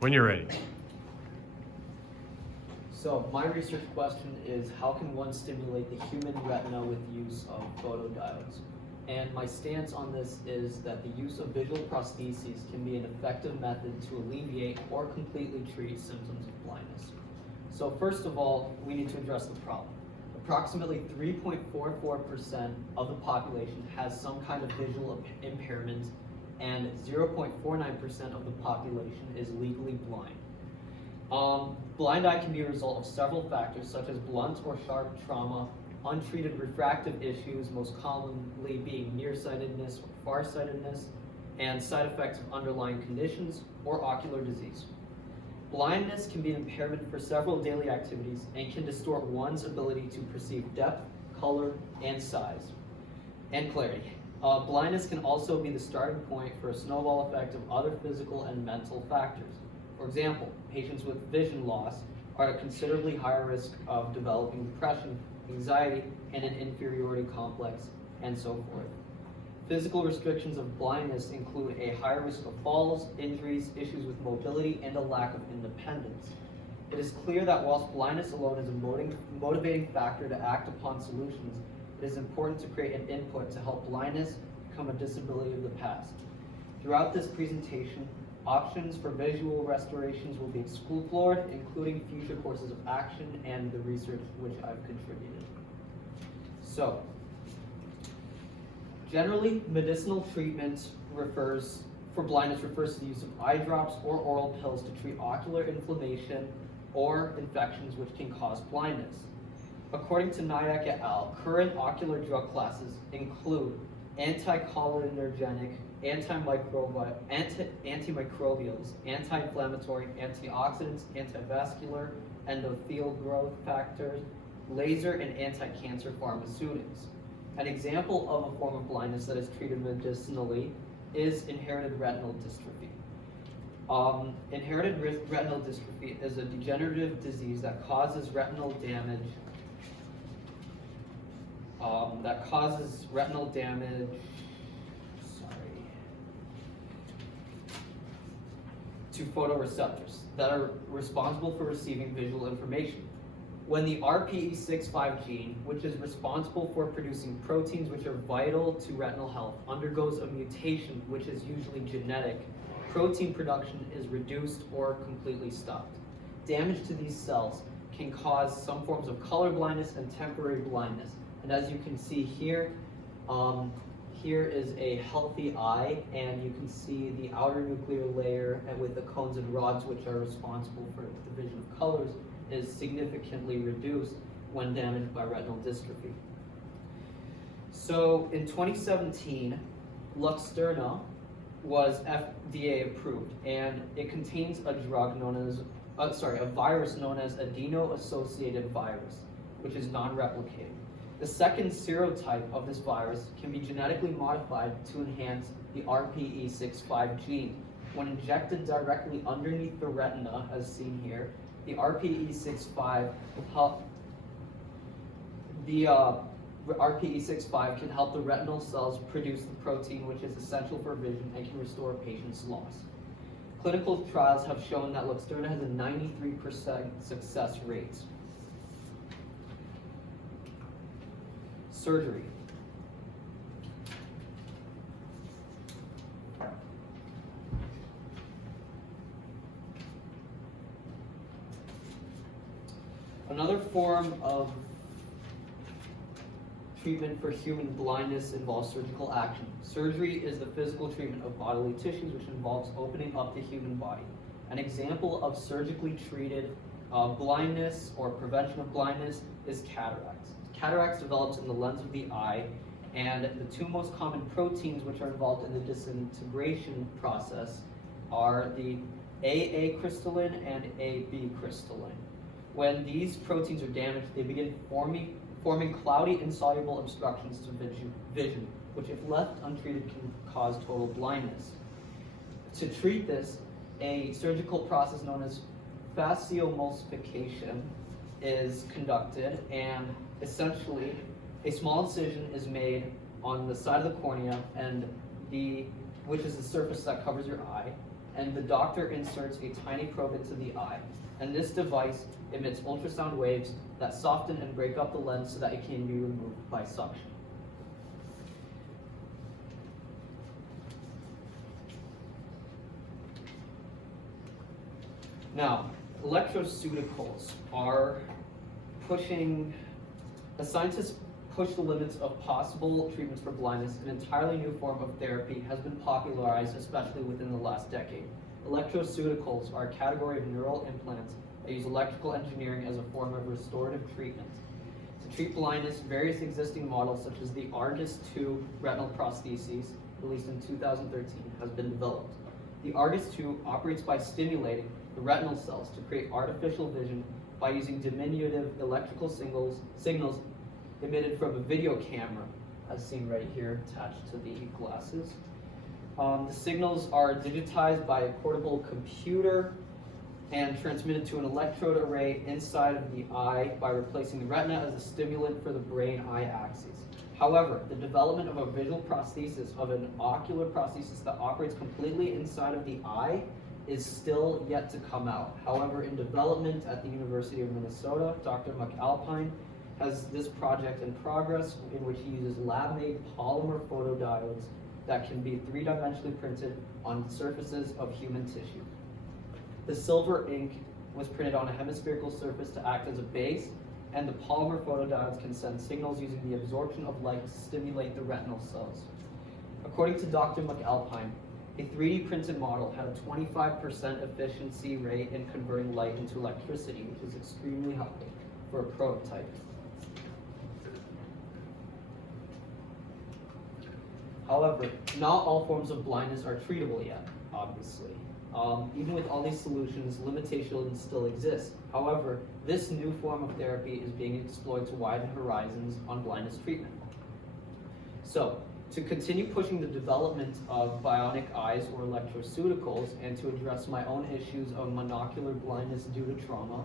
When you're ready. So my research question is, how can one stimulate the human retina with use of photodiodes? And my stance on this is that the use of visual prostheses can be an effective method to alleviate or completely treat symptoms of blindness. So first of all, we need to address the problem. Approximately 3.44% of the population has some kind of visual impairment, and 0.49% of the population is legally blind. Blind eye can be a result of several factors, such as blunt or sharp trauma, untreated refractive issues, most commonly being nearsightedness or farsightedness, and side effects of underlying conditions or ocular disease. Blindness can be an impairment for several daily activities and can distort one's ability to perceive depth, color, and size, and clarity. Blindness can also be the starting point for a snowball effect of other physical and mental factors. For example, patients with vision loss are at a considerably higher risk of developing depression, anxiety, and an inferiority complex, and so forth. Physical restrictions of blindness include a higher risk of falls, injuries, issues with mobility, and a lack of independence. It is clear that whilst blindness alone is a motivating factor to act upon solutions, it is important to create an input to help blindness become a disability of the past. Throughout this presentation, options for visual restorations will be explored, including future courses of action and the research which I've contributed. So, generally, medicinal treatment for blindness refers to the use of eye drops or oral pills to treat ocular inflammation or infections which can cause blindness. According to Nyack et al., current ocular drug classes include anticholinergic, antimicrobials, anti-inflammatory, antioxidants, antivascular, endothelial growth factors, laser, and anti-cancer pharmaceuticals. An example of a form of blindness that is treated medicinally is inherited retinal dystrophy. Inherited retinal dystrophy is a degenerative disease that causes retinal damage to photoreceptors that are responsible for receiving visual information. When the RPE65 gene, which is responsible for producing proteins which are vital to retinal health, undergoes a mutation which is usually genetic, protein production is reduced or completely stopped. Damage to these cells can cause some forms of color blindness and temporary blindness. And as you can see here, here is a healthy eye, and you can see the outer nuclear layer with the cones and rods which are responsible for the vision of colors is significantly reduced when damaged by retinal dystrophy. So in 2017, Luxturna was FDA approved, and it contains a drug known as, a virus known as adeno-associated virus, which is non-replicating. The second serotype of this virus can be genetically modified to enhance the RPE65 gene. When injected directly underneath the retina, as seen here, the RPE65 RPE65 can help the retinal cells produce the protein which is essential for vision and can restore a patient's loss. Clinical trials have shown that Luxturna has a 93% success rate. Surgery. Another form of treatment for human blindness involves surgical action. Surgery is the physical treatment of bodily tissues which involves opening up the human body. An example of surgically treated blindness or prevention of blindness is cataracts. Cataracts develops in the lens of the eye, and the two most common proteins which are involved in the disintegration process are the AA crystalline and AB crystalline. When these proteins are damaged, they begin forming cloudy, insoluble obstructions to vision, which if left untreated can cause total blindness. To treat this, a surgical process known as fasciemulsification is conducted, and essentially a small incision is made on the side of the cornea, and which is the surface that covers your eye, and the doctor inserts a tiny probe into the eye. And this device emits ultrasound waves that soften and break up the lens so that it can be removed by suction. Now, electroceuticals are pushing, as scientists push the limits of possible treatments for blindness, an entirely new form of therapy has been popularized, especially within the last decade. Electroceuticals are a category of neural implants that use electrical engineering as a form of restorative treatment. To treat blindness, various existing models, such as the Argus II retinal prostheses, released in 2013, has been developed. The Argus II operates by stimulating the retinal cells to create artificial vision by using diminutive electrical signals emitted from a video camera, as seen right here attached to the glasses. The signals are digitized by a portable computer and transmitted to an electrode array inside of the eye by replacing the retina as a stimulant for the brain-eye axis. However, the development of a visual prosthesis, of an ocular prosthesis that operates completely inside of the eye, is still yet to come out. However, in development at the University of Minnesota, Dr. McAlpine has this project in progress in which he uses lab-made polymer photodiodes that can be three-dimensionally printed on surfaces of human tissue. The silver ink was printed on a hemispherical surface to act as a base, and the polymer photodiodes can send signals using the absorption of light to stimulate the retinal cells. According to Dr. McAlpine, a 3D printed model had a 25% efficiency rate in converting light into electricity, which is extremely high for a prototype. However, not all forms of blindness are treatable yet, obviously. Even with all these solutions, limitations still exist. However, this new form of therapy is being explored to widen horizons on blindness treatment. So, to continue pushing the development of bionic eyes or electroceuticals and to address my own issues of monocular blindness due to trauma,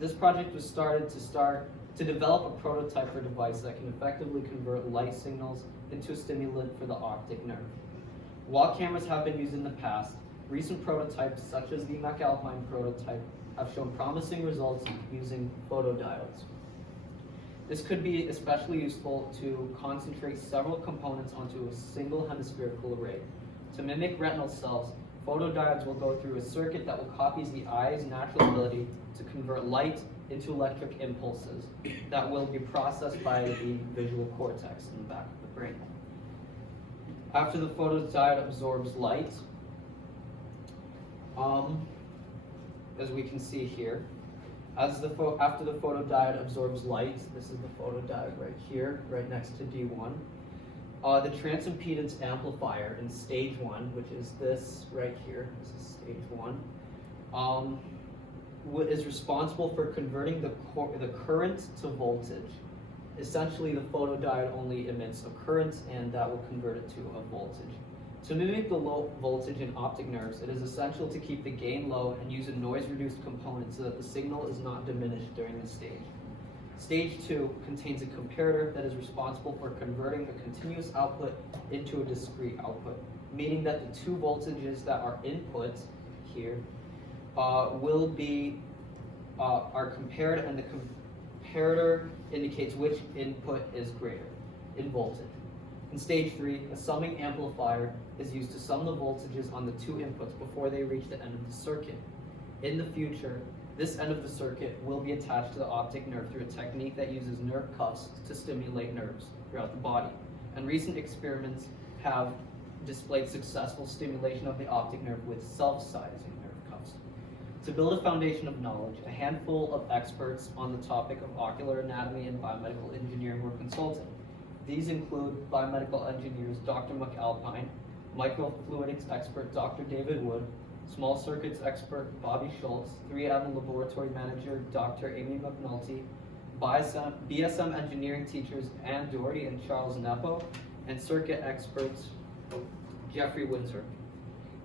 this project was started to develop a prototype for a device that can effectively convert light signals into a stimulant for the optic nerve. While cameras have been used in the past, recent prototypes such as the McAlpine prototype have shown promising results using photodiodes. This could be especially useful to concentrate several components onto a single hemispherical array. To mimic retinal cells, photodiodes will go through a circuit that will copy the eye's natural ability to convert light into electric impulses that will be processed by the visual cortex in the back of the brain. After the photodiode absorbs light, as we can see here, after the photodiode absorbs light, this is the photodiode right here, right next to D1. The transimpedance amplifier in stage 1, which is this right here, this is stage 1, is responsible for converting the current to voltage. Essentially, the photodiode only emits a current, and that will convert it to a voltage. To mimic the low voltage in optic nerves, it is essential to keep the gain low and use a noise-reduced component so that the signal is not diminished during this stage. Stage 2 contains a comparator that is responsible for converting a continuous output into a discrete output, meaning that the two voltages that are input here are compared, and the comparator indicates which input is greater in voltage. In stage 3, a summing amplifier is used to sum the voltages on the two inputs before they reach the end of the circuit. In the future, this end of the circuit will be attached to the optic nerve through a technique that uses nerve cuffs to stimulate nerves throughout the body. And recent experiments have displayed successful stimulation of the optic nerve with self-sizing nerve cuffs. To build a foundation of knowledge, a handful of experts on the topic of ocular anatomy and biomedical engineering were consulted. These include biomedical engineers Dr. McAlpine, microfluidics expert Dr. David Wood, small circuits expert Bobby Schultz, 3M laboratory manager Dr. Amy McNulty, BSM engineering teachers Ann Doherty and Charles Nepo, and circuit experts Jeffrey Windsor.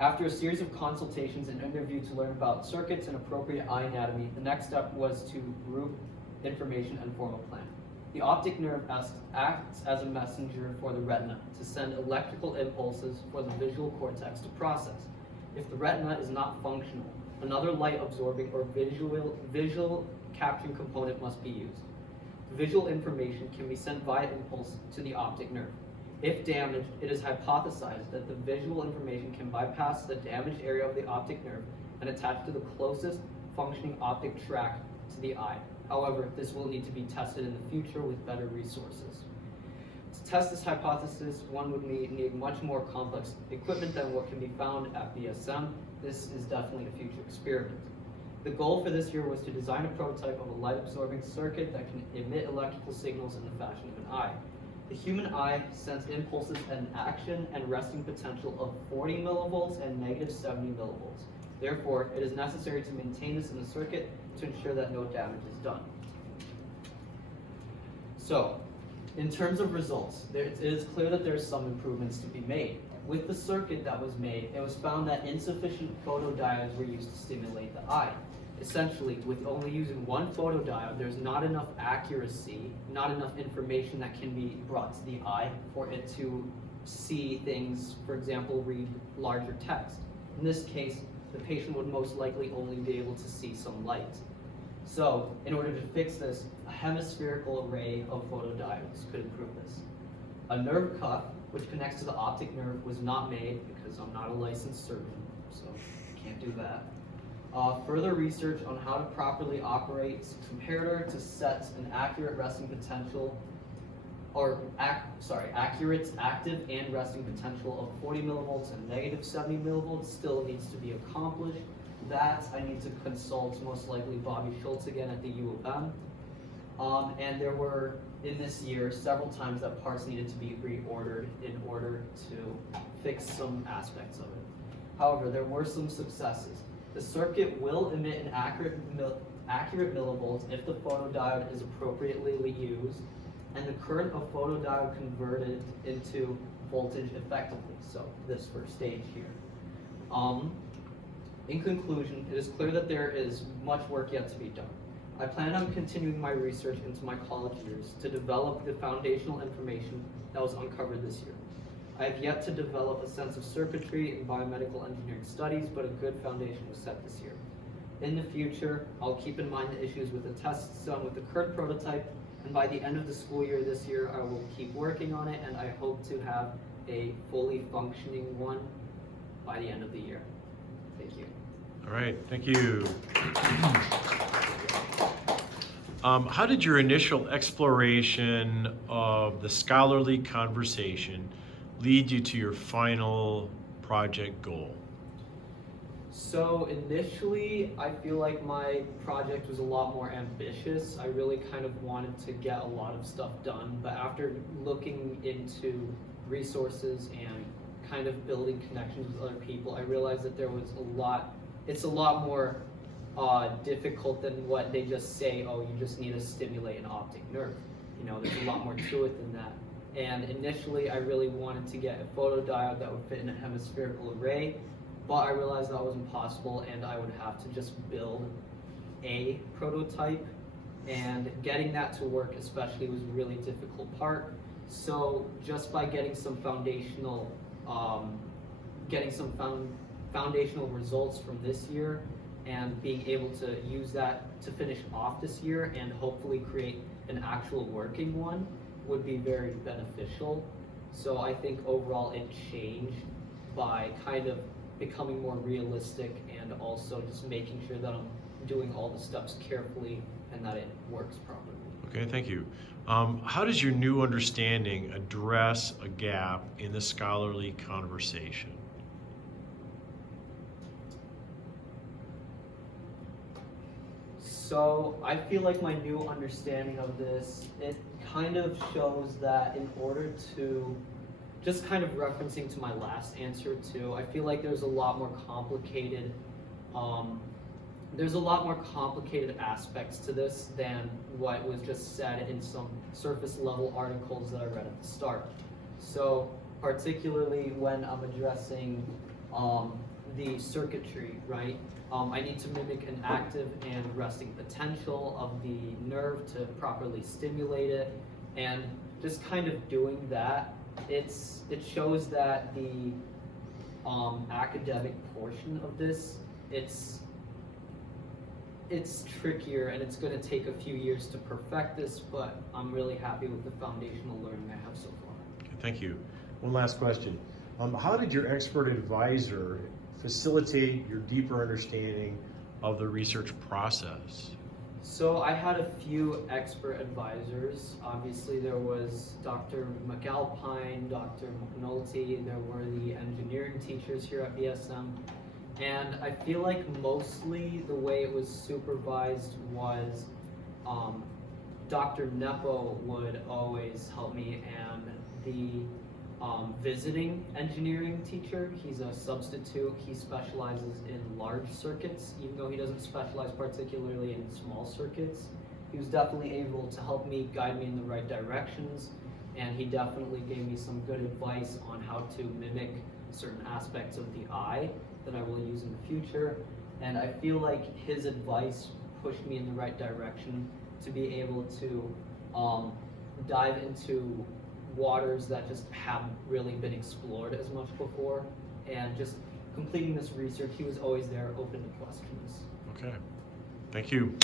After a series of consultations and interviews to learn about circuits and appropriate eye anatomy, the next step was to group information and form a plan. The optic nerve acts as a messenger for the retina to send electrical impulses for the visual cortex to process. If the retina is not functional, another light absorbing or visual capturing component must be used. Visual information can be sent via impulse to the optic nerve. If damaged, it is hypothesized that the visual information can bypass the damaged area of the optic nerve and attach to the closest functioning optic tract to the eye. However, this will need to be tested in the future with better resources. To test this hypothesis, one would need much more complex equipment than what can be found at BSM. This is definitely a future experiment. The goal for this year was to design a prototype of a light-absorbing circuit that can emit electrical signals in the fashion of an eye. The human eye sends impulses at an action and resting potential of 40 millivolts and negative 70 millivolts. Therefore, it is necessary to maintain this in the circuit to ensure that no damage is done. So, in terms of results, it is clear that there are some improvements to be made. With the circuit that was made, it was found that insufficient photodiodes were used to stimulate the eye. Essentially, with only using one photodiode, there's not enough accuracy, not enough information that can be brought to the eye for it to see things, for example, read larger text. In this case, the patient would most likely only be able to see some light. So, in order to fix this, a hemispherical array of photodiodes could improve this. A nerve cuff, which connects to the optic nerve, was not made because I'm not a licensed surgeon, so I can't do that. Further research on how to properly operate comparator to set an accurate resting potential, accurate active and resting potential of 40 millivolts and negative 70 millivolts still needs to be accomplished. That I need to consult most likely Bobby Schultz again at the U of M. And there were, in this year, several times that parts needed to be reordered in order to fix some aspects of it. However, there were some successes. The circuit will emit an accurate millivolts if the photodiode is appropriately used, and the current of photodiode converted into voltage effectively. So this first stage here. In conclusion, it is clear that there is much work yet to be done. I plan on continuing my research into my college years to develop the foundational information that was uncovered this year. I have yet to develop a sense of circuitry in biomedical engineering studies, but a good foundation was set this year. In the future, I'll keep in mind the issues with the tests done with the current prototype, and by the end of the school year this year, I will keep working on it, and I hope to have a fully functioning one by the end of the year. Thank you. All right, thank you. How did your initial exploration of the scholarly conversation lead you to your final project goal? So initially, I feel like my project was a lot more ambitious. I really kind of wanted to get a lot of stuff done, but after looking into resources and kind of building connections with other people, I realized that there was it's a lot more difficult than what they just say, oh, you just need to stimulate an optic nerve. You know, there's a lot more to it than that. And initially, I really wanted to get a photodiode that would fit in a hemispherical array, but I realized that wasn't possible, and I would have to just build a prototype, and getting that to work especially was a really difficult part. So just by getting some foundational foundational results from this year and being able to use that to finish off this year and hopefully create an actual working one would be very beneficial. So I think overall it changed by kind of becoming more realistic and also just making sure that I'm doing all the steps carefully and that it works properly. Okay, thank you. How does your new understanding address a gap in the scholarly conversation? So I feel like my new understanding of this, it kind of shows that in order to, just kind of referencing to my last answer too, I feel like there's a lot more complicated aspects to this than what was just said in some surface level articles that I read at the start. So particularly when I'm addressing the circuitry, right? I need to mimic an active and resting potential of the nerve to properly stimulate it, and just kind of doing that, it shows that academic portion of this, it's trickier and it's going to take a few years to perfect this, but I'm really happy with the foundational learning I have so far. Okay, thank you. One last question. How did your expert advisor facilitate your deeper understanding of the research process? So I had a few expert advisors. Obviously there was Dr. McAlpine, Dr. McNulty, there were the engineering teachers here at BSM. And I feel like mostly the way it was supervised was Dr. Nepo would always help me, and the visiting engineering teacher, he's a substitute, he specializes in large circuits, even though he doesn't specialize particularly in small circuits. He was definitely able to help me, guide me in the right directions, and he definitely gave me some good advice on how to mimic certain aspects of the eye that I will use in the future. And I feel like his advice pushed me in the right direction to be able to dive into waters that just haven't really been explored as much before. And just completing this research, he was always there, open to questions. Okay, thank you.